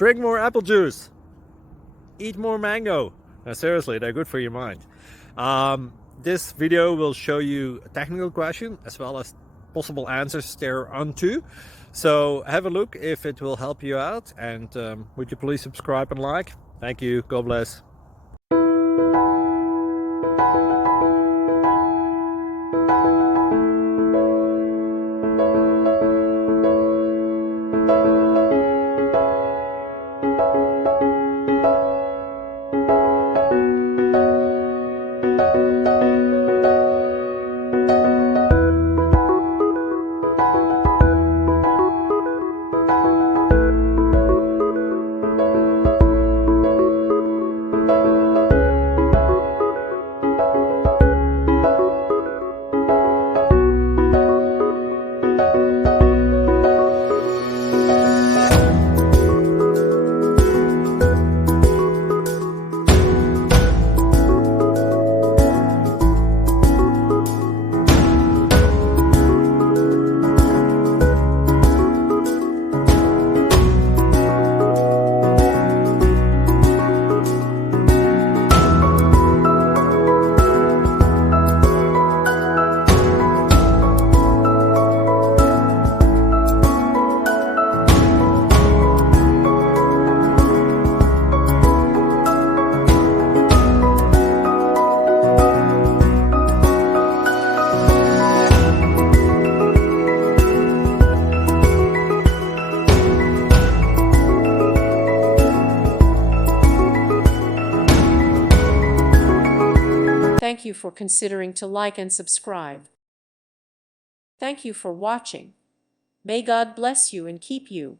Drink more apple juice. Eat more mango. Now, seriously, they're good for your mind. This video will show you a technical question as well as possible answers thereunto. So have a look if it will help you out, and would you please subscribe and like? Thank you. God bless. Thank you for considering to like and subscribe. Thank you for watching. May God bless you and keep you.